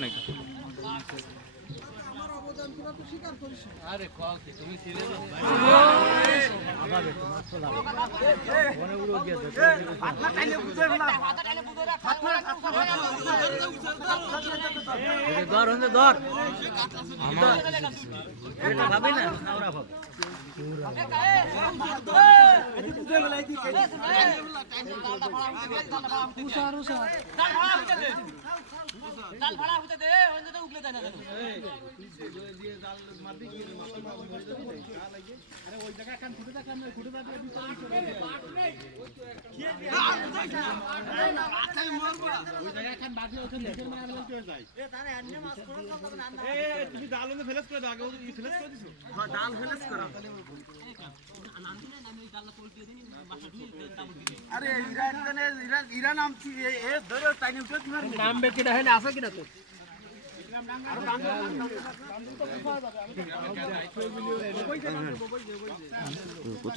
নাকি? আমার ডাল ভাড়া হতে দে ওই তো উগলে দেয় না আরে ওই জায়গা কান ফুটে দা কান ফুটে দা দিয়ে বিপরীত করে দে কি ওই জায়গা কান বাদ দিয়ে ওখানে নিচের মারা লাগতে হয়ে যায় এ তারে অন্য মাছ কোন কথা না এ তুমি ডাল ওখানে ফেলেস করে দাও ওখানে ফেলেস করে দিছো। হ্যাঁ ডাল ফেলেস করা। আরে ইরান ইরান আমছি এ ধরে টাইম উঠে নাম বেকে দেখেন আছে কিনা তো? কত